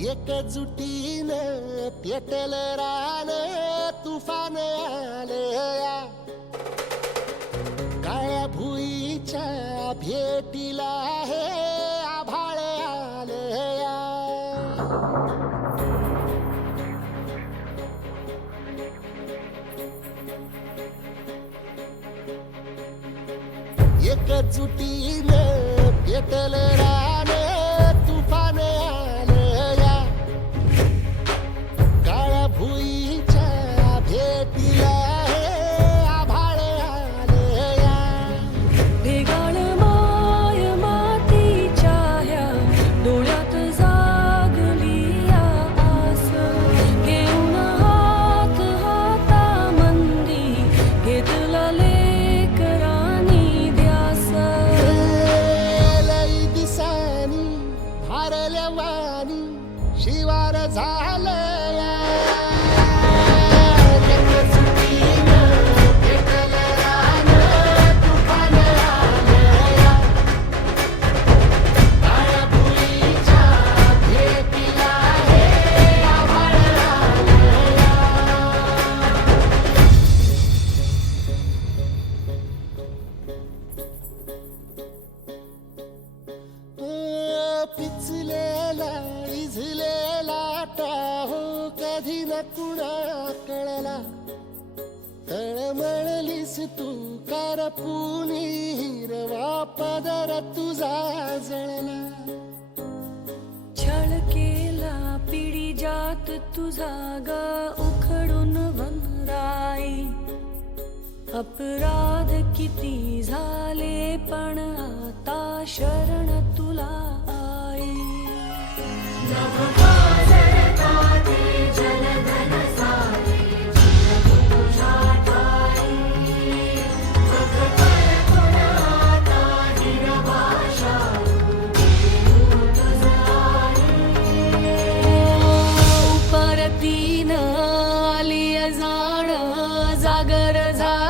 एकजुटीन पेटल रान तुफान आले काळ्या भुईच्या भेटीला हे आभाळ आले आलया एकजुटीने पेटल रा पिचलेला इझलेला टाहो कधी न कुणा कळला. तळमळलीस तू करपुनी हिरवा पदर तुझा जळला. छळ केला पिढी जात तुझा ग उखडून वनराई अपराध किती झाले पण आता शरण तीन आली जाण जागर झालया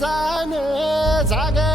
जाण जागा